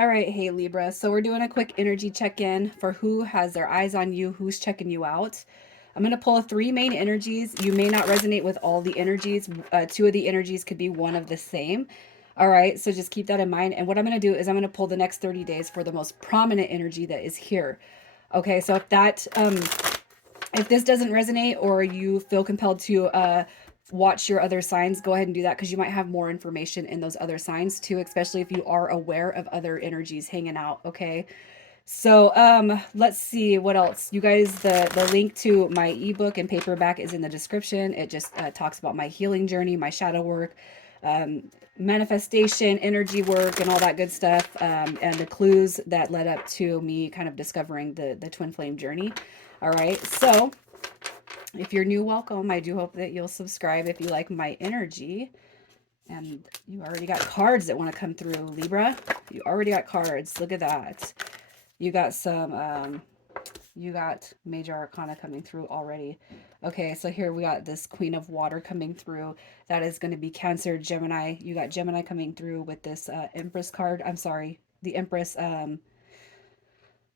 All right, hey Libra. So we're doing a quick energy check-in for who has their eyes on you, who's checking you out. I'm going to pull three main energies. You may not resonate with all the energies. Two of the energies could be one of the same. All right, so just keep that in mind. And what I'm going to do is I'm going to pull the next 30 days for the most prominent energy that is here. Okay, so if this doesn't resonate or you feel compelled to watch your other signs, go ahead and do that because you might have more information in those other signs too, especially if you are aware of other energies hanging out. Okay. So let's see what else. You guys, the link to my ebook and paperback is in the description. It just talks about my healing journey, my shadow work, um, manifestation, energy work, and all that good stuff, and the clues that led up to me kind of discovering the twin flame journey. All right, so if you're new, welcome. I do hope that you'll subscribe if you like my energy. And you already got cards that want to come through, Libra. You already got cards. Look at that. You got you got major arcana coming through already. Okay, so here we got this Queen of Water coming through. That is going to be Cancer, Gemini. You got Gemini coming through with this Empress card. I'm sorry, the Empress. I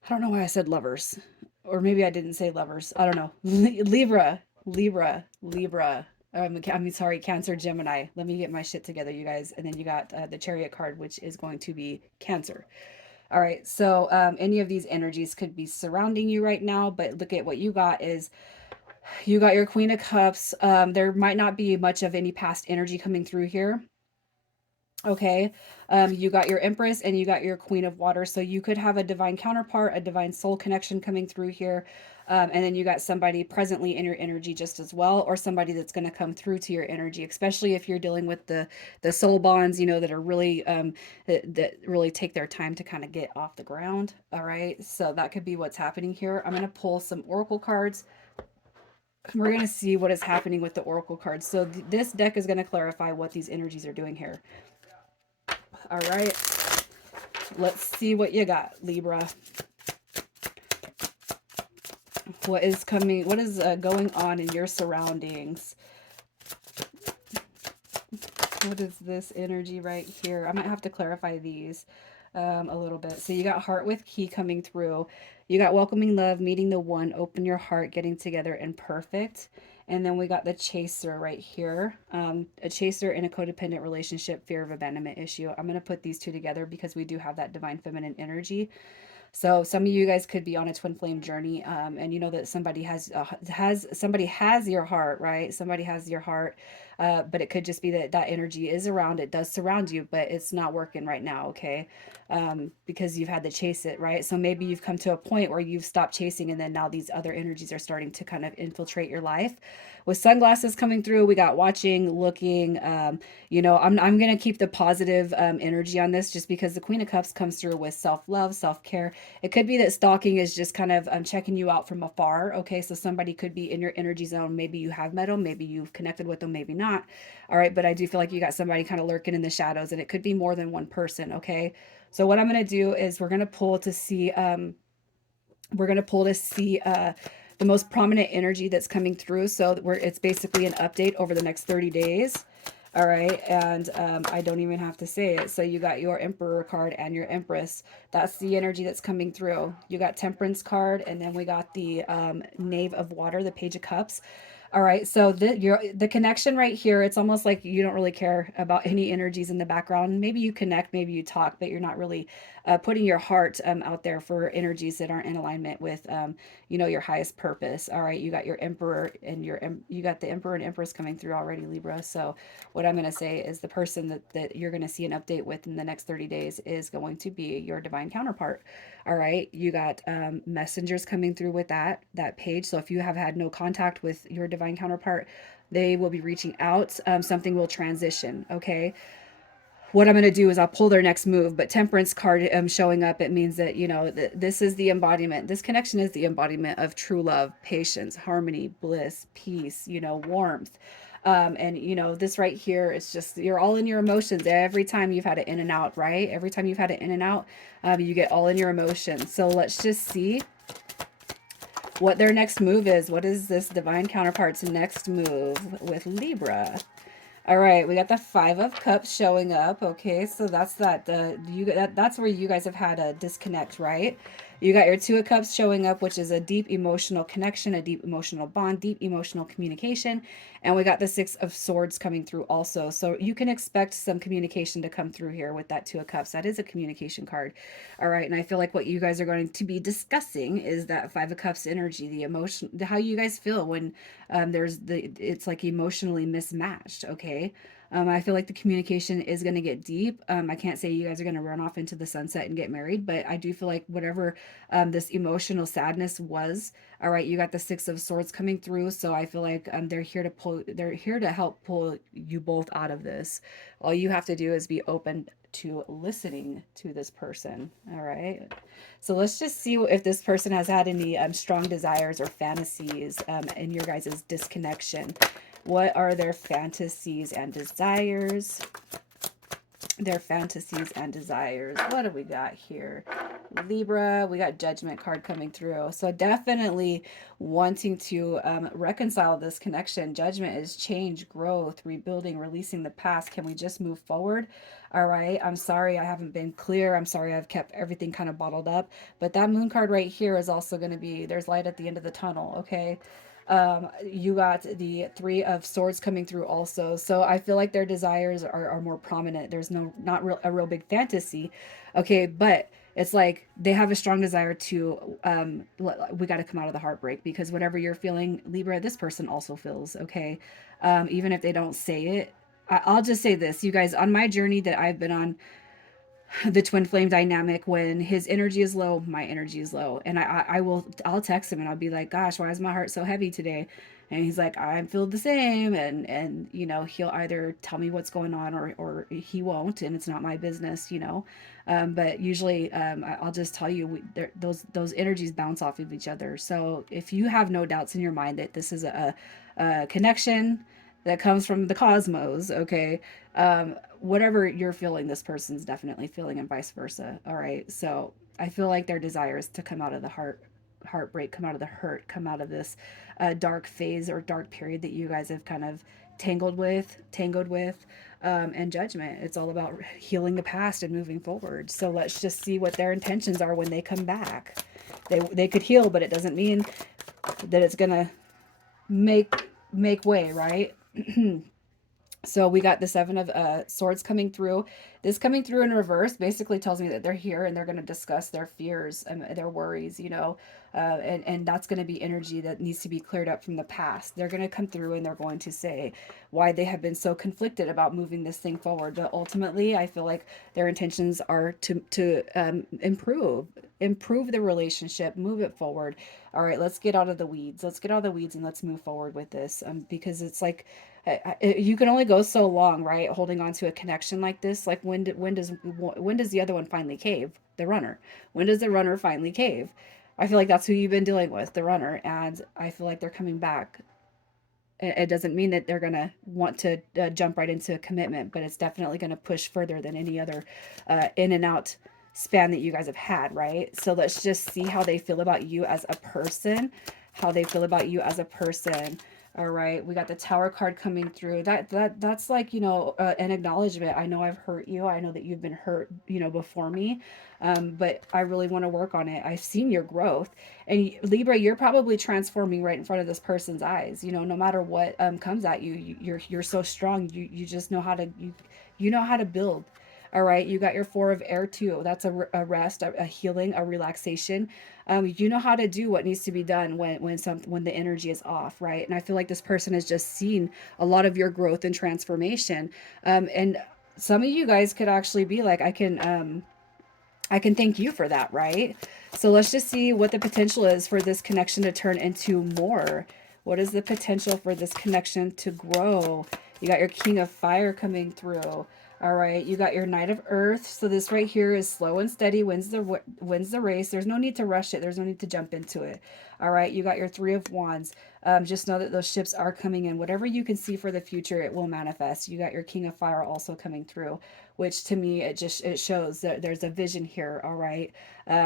don't know why I said lovers. Or maybe I didn't say lovers. I don't know. Libra, Libra, Libra. I mean, sorry, Cancer, Gemini. Let me get my shit together, you guys. And then you got the Chariot card, which is going to be Cancer. All right, so any of these energies could be surrounding you right now, but look at what you got is you got your Queen of Cups. There might not be much of any past energy coming through here. Okay, you got your Empress and you got your Queen of Water. So you could have a divine counterpart, a divine soul connection coming through here. And then you got somebody presently in your energy just as well, or somebody that's going to come through to your energy, especially if you're dealing with the soul bonds, you know, that are really that really take their time to kind of get off the ground. All right, so that could be what's happening here. I'm going to pull some oracle cards. We're going to see what is happening with the oracle cards. So this deck is going to clarify what these energies are doing here. All right. Let's see what you got, Libra. What is coming? What is going on in your surroundings? What is this energy right here? I might have to clarify these a little bit. So you got Heart with Key coming through. You got Welcoming Love, Meeting the One, Open Your Heart, Getting Together, and Perfect. And then we got the Chaser right here. A chaser in a codependent relationship, fear of abandonment issue. I'm going to put these two together because we do have that divine feminine energy. So some of you guys could be on a twin flame journey, and you know that somebody somebody has your heart, right? Somebody has your heart, but it could just be that that energy is around. It does surround you, but it's not working right now, okay? Because you've had to chase it, right? So maybe you've come to a point where you've stopped chasing, and then now these other energies are starting to kind of infiltrate your life. With sunglasses coming through, we got watching, looking. You know, I'm gonna keep the positive energy on this, just because the Queen of Cups comes through with self love, self care. It could be that stalking is just kind of checking you out from afar. Okay, so somebody could be in your energy zone. Maybe you have met them, maybe you've connected with them, maybe not. All right, but I do feel like you got somebody kind of lurking in the shadows, and it could be more than one person. Okay, so what I'm going to do is we're going to pull to see the most prominent energy that's coming through. So it's basically an update over the next 30 days. All right, and I don't even have to say it. So you got your Emperor card and your Empress. That's the energy that's coming through. You got Temperance card, and then we got the Knave of Water, the Page of Cups. All right, so the connection right here, it's almost like you don't really care about any energies in the background. Maybe you connect, maybe you talk, but you're not really putting your heart out there for energies that aren't in alignment with, you know, your highest purpose. All right, you got your Emperor and you got the Emperor and Empress coming through already, Libra. So what I'm going to say is the person that you're going to see an update with in the next 30 days is going to be your divine counterpart. All right, you got messengers coming through with that page. So if you have had no contact with your divine counterpart, they will be reaching out. Something will transition. Okay, what I'm going to do is I'll pull their next move. But Temperance card showing up, it means that, you know, this is the embodiment. This connection is the embodiment of true love, patience, harmony, bliss, peace, you know, warmth. And, you know, this right here, it's just, you're all in your emotions every time you've had it in and out, right? Every time you've had it in and out, you get all in your emotions. So let's just see what their next move is. What is this divine counterpart's next move with Libra? All right, we got the Five of Cups showing up. Okay, so that's that's where you guys have had a disconnect, right? You got your Two of Cups showing up, which is a deep emotional connection, a deep emotional bond, deep emotional communication. And we got the Six of Swords coming through also. So you can expect some communication to come through here with that Two of Cups. That is a communication card. All right, and I feel like what you guys are going to be discussing is that Five of Cups energy, the emotion, how you guys feel when it's like emotionally mismatched. Okay. I feel like the communication is going to get deep. I can't say you guys are going to run off into the sunset and get married, but I do feel like whatever this emotional sadness was, all right, you got the Six of Swords coming through. So I feel like they're here to help pull you both out of this. All you have to do is be open to listening to this person. All right. So let's just see if this person has had any strong desires or fantasies in your guys' disconnection. What are their fantasies and desires? Their fantasies and desires. What do we got here? Libra, we got Judgment card coming through. So definitely wanting to reconcile this connection. Judgment is change, growth, rebuilding, releasing the past. Can we just move forward? All right. I'm sorry I haven't been clear. I'm sorry I've kept everything kind of bottled up. But that moon card right here is also going to be, there's light at the end of the tunnel. Okay. You got the Three of Swords coming through also. So I feel like their desires are more prominent. There's not a real big fantasy. Okay, but it's like they have a strong desire to we got to come out of the heartbreak, because whatever you're feeling, Libra, this person also feels. Okay, even if they don't say it. I'll just say this, you guys, on my journey that I've been on, the twin flame dynamic, when his energy is low, my energy is low, and I'll text him and I'll be like, gosh, why is my heart so heavy today? And he's like, I feel the same. And he'll either tell me what's going on, or he won't, and it's not my business. But usually I'll just tell you, those energies bounce off of each other. So if you have no doubts in your mind that this is a connection that comes from the cosmos, okay, whatever you're feeling, this person's definitely feeling, and vice versa. All right. So I feel like their desire is to come out of the heartbreak, come out of the hurt, come out of this dark phase or dark period that you guys have kind of tangled with, and Judgment. It's all about healing the past and moving forward. So let's just see what their intentions are when they come back. They could heal, but it doesn't mean that it's gonna make way, right? So we got the Seven of Swords coming through. This coming through in reverse basically tells me that they're here and they're going to discuss their fears and their worries, and that's going to be energy that needs to be cleared up from the past. They're going to come through and they're going to say why they have been so conflicted about moving this thing forward. But ultimately, I feel like their intentions are to improve the relationship, move it forward. All right, let's get out of the weeds. Let's get out of the weeds and let's move forward with this, because it's like you can only go so long, right? Holding on to a connection like this. Like when does the other one finally cave? The runner. When does the runner finally cave? I feel like that's who you've been dealing with, the runner, and I feel like they're coming back. It doesn't mean that they're gonna want to jump right into a commitment, but it's definitely gonna push further than any other in and out span that you guys have had, right? So let's just see how they feel about you as a person. How they feel about you as a person. All right, we got the Tower card coming through. That's like, an acknowledgement. I know I've hurt you. I know that you've been hurt, before me. But I really want to work on it. I've seen your growth. And Libra, you're probably transforming right in front of this person's eyes. No matter what comes at you, you're so strong. You just know how to you know how to build. All right, you got your Four of Air too. That's a rest, a healing, a relaxation. You know how to do what needs to be done when the energy is off, right? And I feel like this person has just seen a lot of your growth and transformation. And some of you guys could actually be like, I can thank you for that, right? So let's just see what the potential is for this connection to turn into more. What is the potential for this connection to grow? You got your King of Fire coming through. All All right, you got your Knight of Earth. So this right here is slow and steady, wins the race. There's no need to rush it. There's no need to jump into it. All right, you got your Three of Wands. Just know that those ships are coming in. Whatever you can see for the future, it will manifest. You got your King of Fire also coming through, which to me it shows that there's a vision here. All right,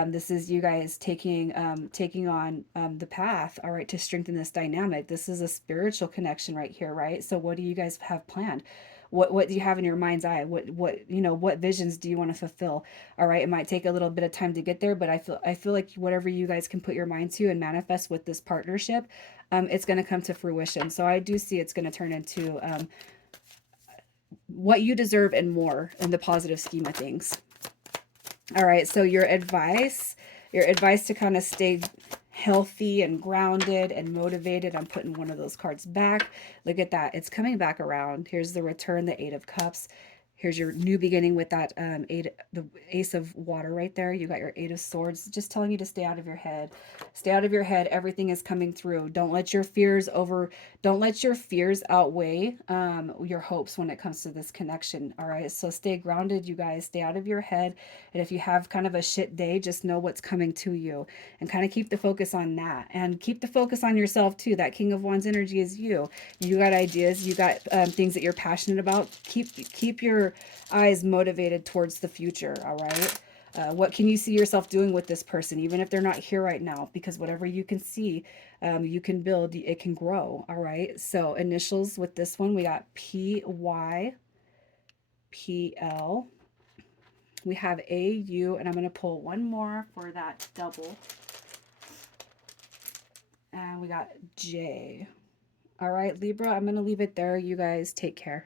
this is you guys taking on the path. All right, to strengthen this dynamic. This is a spiritual connection right here. Right. So what do you guys have planned? What do you have in your mind's eye? What you know, what visions do you want to fulfill? All right, it might take a little bit of time to get there, but I feel like whatever you guys can put your mind to and manifest with this partnership, it's going to come to fruition. So I do see it's going to turn into what you deserve and more in the positive scheme of things. All right, so your advice to kind of stay healthy and grounded and motivated. I'm putting one of those cards back. Look at that. It's coming back around. Here's the return, the Eight of Cups. Here's your new beginning with that the Ace of Water right there. You got your Eight of Swords, just telling you to stay out of your head. Stay out of your head. Everything is coming through. Don't let your fears outweigh your hopes when it comes to this connection. All right. So stay grounded, you guys. Stay out of your head. And if you have kind of a shit day, just know what's coming to you and kind of keep the focus on that and keep the focus on yourself too. That King of Wands energy is you. You got ideas, you got things that you're passionate about. Keep your eyes motivated towards the future. All right. What can you see yourself doing with this person, even if they're not here right now? Because whatever you can see, you can build, it can grow. All right. So initials with this one, we got PY, PL. We have AU, and I'm going to pull one more for that double. And we got J. All right, Libra, I'm going to leave it there. You guys take care.